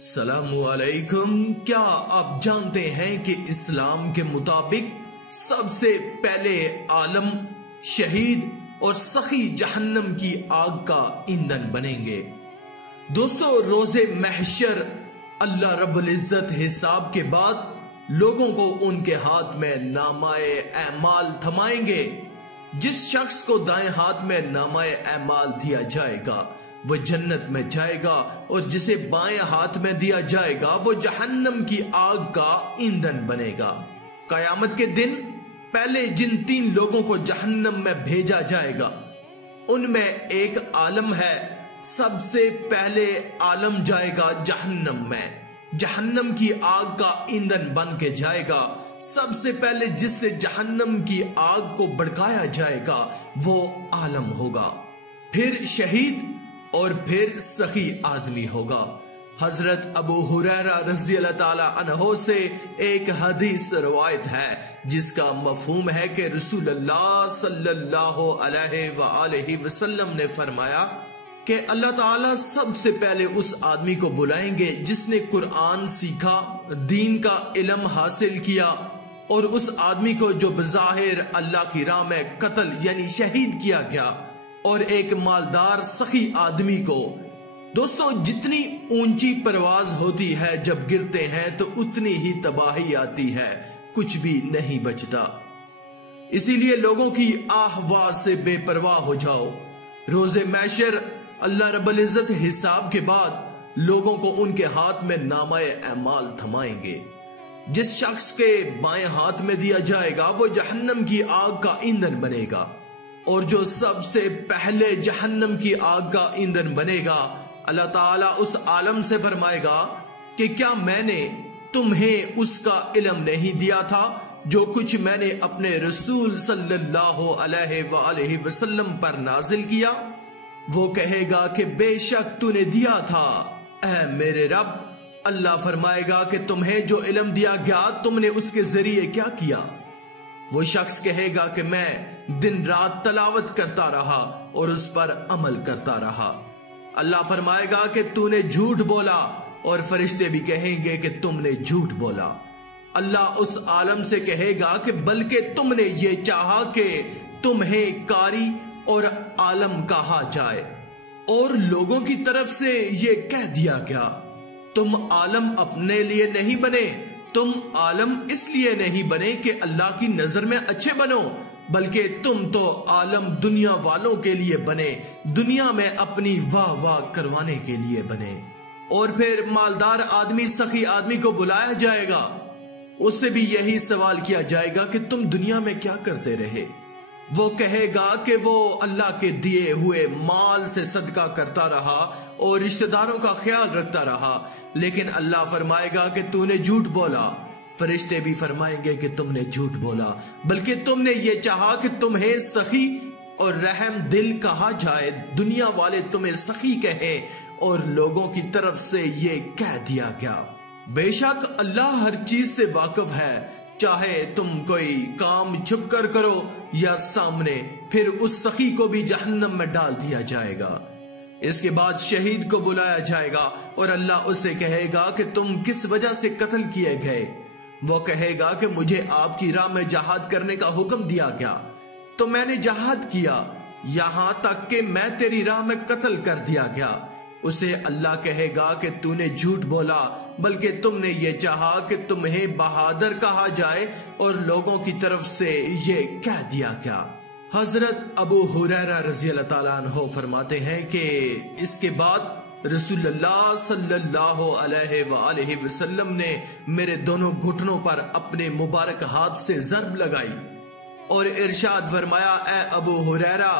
सलामुअलैकुम। क्या आप जानते हैं कि इस्लाम के मुताबिक सबसे पहले आलम शहीद और सखी जहन्नम की आग का ईंधन बनेंगे। दोस्तों, रोजे महशर अल्लाह रब्बुल इज्जत हिसाब के बाद लोगों को उनके हाथ में नामाए ऐमाल थमाएंगे। जिस शख्स को दाएं हाथ में नामाए ऐमाल दिया जाएगा वो जन्नत में जाएगा और जिसे बाएं हाथ में दिया जाएगा वो जहन्नम की आग का ईंधन बनेगा। कयामत के दिन पहले जिन 3 लोगों को जहन्नम में भेजा जाएगा उनमें एक आलम है। सबसे पहले आलम जाएगा जहन्नम में, जहन्नम की आग का ईंधन बन के जाएगा। सबसे पहले जिससे जहन्नम की आग को भड़काया जाएगा वो आलम होगा, फिर शहीद और फिर सखी आदमी होगा। हजरत अबू हुरैरा रज़ी अल्लाह ताला अन्हो से एक हदीस रवायत है जिसका मफहूम है कि रसूलुल्लाह सल्लल्लाहु अलैहि वसल्लम ने फरमाया कि अल्लाह ताला सबसे पहले उस आदमी को बुलाएंगे जिसने कुरान सीखा, दीन का इल्म हासिल किया, और उस आदमी को जो बज़ाहिर अल्लाह की राह में कत्ल यानी शहीद किया गया, और एक मालदार सखी आदमी को। दोस्तों, जितनी ऊंची परवाज होती है जब गिरते हैं तो उतनी ही तबाही आती है, कुछ भी नहीं बचता। इसीलिए लोगों की आहवाह से बेपरवाह हो जाओ। रोजे महशर अल्लाह रब्बुल इज्जत हिसाब के बाद लोगों को उनके हाथ में नामाए ऐमाल थमाएंगे। जिस शख्स के बाएं हाथ में दिया जाएगा वो जहन्नम की आग का ईंधन बनेगा, और जो सबसे पहले जहन्नम की आग का ईंधन बनेगा, अल्लाह ताला उस आलम से फरमाएगा कि क्या मैंने तुम्हें उसका इल्म नहीं दिया था जो कुछ मैंने अपने रसूल सल्लल्लाहु अलैहि वसल्लम पर नाजिल किया। वो कहेगा कि बेशक तूने दिया था ऐ मेरे रब। अल्लाह फरमाएगा कि तुम्हें जो इल्म दिया गया तुमने उसके जरिए क्या किया। वो शख्स कहेगा कि मैं दिन रात तलावत करता रहा और उस पर अमल करता रहा। अल्लाह फरमाएगा कि तूने झूठ बोला, और फरिश्ते भी कहेंगे कि तुमने झूठ बोला। अल्लाह उस आलम से कहेगा कि बल्कि तुमने ये चाहा कि तुम्हें कारी और आलम कहा जाए, और लोगों की तरफ से ये कह दिया गया तुम आलम अपने लिए नहीं बने, तुम आलम इसलिए नहीं बने कि अल्लाह की नजर में अच्छे बनो, बल्कि तुम तो आलम दुनिया वालों के लिए बने, दुनिया में अपनी वाह वाह करवाने के लिए बने। और फिर मालदार आदमी सखी आदमी को बुलाया जाएगा, उससे भी यही सवाल किया जाएगा कि तुम दुनिया में क्या करते रहे। वो कहेगा कि वो अल्लाह के दिए हुए माल से सदका करता रहा और रिश्तेदारों का ख्याल रखता रहा, लेकिन अल्लाह फरमाएगा कि तूने झूठ बोला। फरिश्ते भी फरमाएंगे कि तुमने झूठ बोला, बल्कि तुमने ये चाहा कि तुम्हें सखी और रहम दिल कहा जाए, दुनिया वाले तुम्हें सखी कहें, और लोगों की तरफ से ये कह दिया गया। बेशक अल्लाह हर चीज से वाकिफ है, चाहे तुम कोई काम छुप कर करो या सामने, फिर उस सखी को भी जहन्नम में डाल दिया जाएगा। इसके बाद शहीद को बुलाया जाएगा और अल्लाह उससे कहेगा कि तुम किस वजह से कत्ल किए गए। वो कहेगा कि मुझे आपकी राह में जहाद करने का हुक्म दिया गया तो मैंने जहाद किया, यहां तक कि मैं तेरी राह में कत्ल कर दिया गया। उसे अल्लाह कहेगा कि तूने झूठ बोला, बल्कि तुमने ये चाहा कि तुम्हें बहादुर कहा जाए, और लोगों की तरफ से ये कह दिया गया। हजरत अबू हुरैरा रज़ी अल्लाह ताला अन्हो फरमाते हैं कि इसके बाद रसूलुल्लाह सल्लल्लाहु अलैहि वसल्लम ने मेरे दोनों घुटनों पर अपने मुबारक हाथ से ज़र्ब लगाई और इरशाद फरमाया, ए अबू हुरैरा,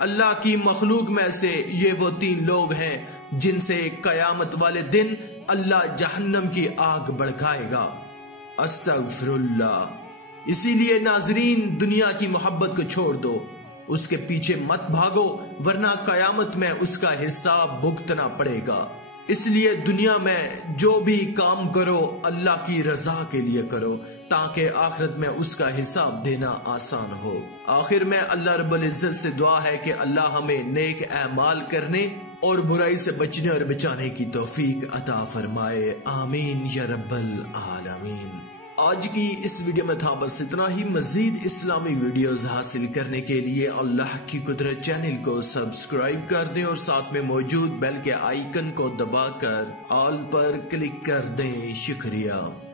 अल्लाह की मखलूक में से ये वो 3 लोग हैं जिनसे कयामत वाले दिन अल्लाह जहन्नम की आग भड़काएगा। अस्तगफिरुल्लाह। इसीलिए नाजरीन, दुनिया की मोहब्बत को छोड़ दो, उसके पीछे मत भागो, वरना कयामत में उसका हिसाब भुगतना पड़ेगा। इसलिए दुनिया में जो भी काम करो अल्लाह की रजा के लिए करो, ताकि आखिरत में उसका हिसाब देना आसान हो। आखिर में अल्लाह रब्बुल इज्जत से दुआ है कि अल्लाह हमें नेक ऐमाल करने और बुराई से बचने और बचाने की तौफीक अता फरमाए। आमीन या रब्बल आलमीन। आज की इस वीडियो में था बस इतना ही। मजीद इस्लामी वीडियोस हासिल करने के लिए अल्लाह की कुदरत चैनल को सब्सक्राइब कर दें और साथ में मौजूद बेल के आइकन को दबाकर ऑल पर क्लिक कर दें। शुक्रिया।